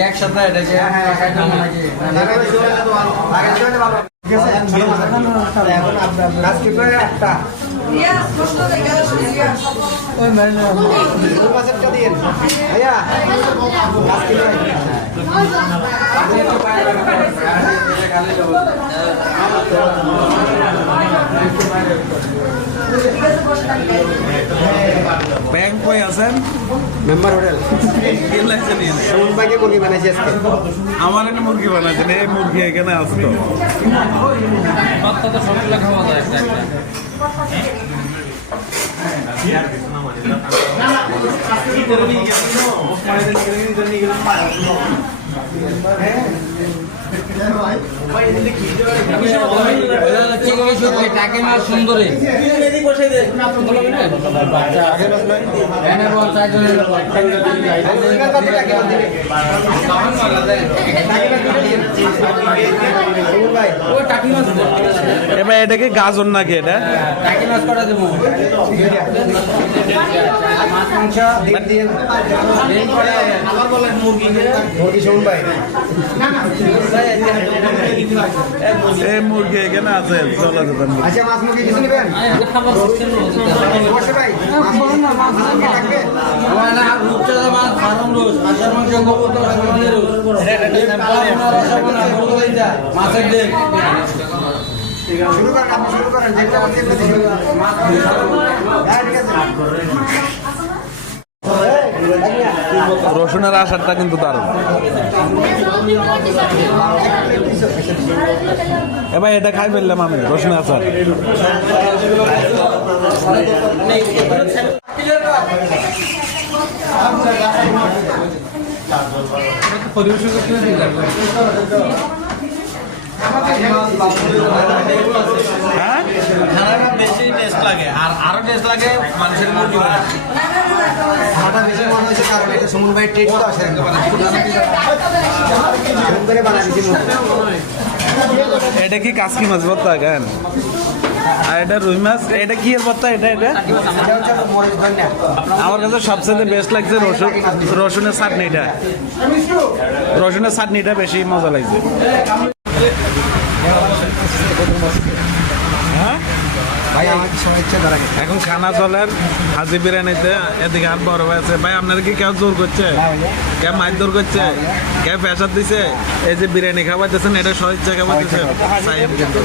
একসাথে এটা যে ঠিক আছে এখন আপনার আজকে প্রায় আটটা ওই পাশেরটা দিন ভাইয়া আজকে প্রায় ব্যাংক কই আছেন? Member hotel. কি লাগছে নিয়ে? নেন। সুমন ভাইকে মুরগি বানাইছি আজকে। আমার একটা মুরগি বানাইছেন এই মুরগি এখানে আসতো টাকে মাছ সুন্দরী সুমন ভাই ওই টাকি মাছ এবার এটা কি গাজর নাকি এটা? টাকি মাছ করা দেবো। মাছ মাংস দিন। দিন মুরগি সুমন ভাই। এই মুরগি এখানে আছে চলে যাবেন আচ্ছা মাছ মুরগি কিছু নেবেন? ভাই মাছ মাছ মাছ মাছের ডিম। শুরু করেন আপনি শুরু করেন যেটা একটু শুরু করেন। হ্যাঁ ঠিক আছে। রসুনের আচারটা কিন্তু দারুণ। এবার এটা খাই ফেললাম আমি রসুন আচার। হ্যাঁ খানাটা বেশি টেস্ট লাগে আর লাগে মানুষের বেশি মনে হয়েছে কারণ এটা সুমন ভাই তো আসে করে এটা কি কাসকি মাছ ভর্তা কেন? আর এটা রুই মাছ? এটা কি এর এটা এটা? আমার কাছে সবচেয়ে বেস্ট লাগছে রসুন রসুনের চাটনিটা। রসুনের চাটনিটা বেশি মজা লাগছে। ভাই আমার কি ইচ্ছা দাঁড়াগে এখন খানা চলেন হাজি বিরিয়ানিতে এদিকে আর বড় হয়েছে আছে। ভাই আপনার কি কেউ জোর করছে? কে মারধর করছে? কে প্রেশার দিছে? এই যে বিরিয়ানি খাওয়াইতেছেন এটা সহজ জায়গা খাওয়াইতেছেন সাহেব কিন্তু।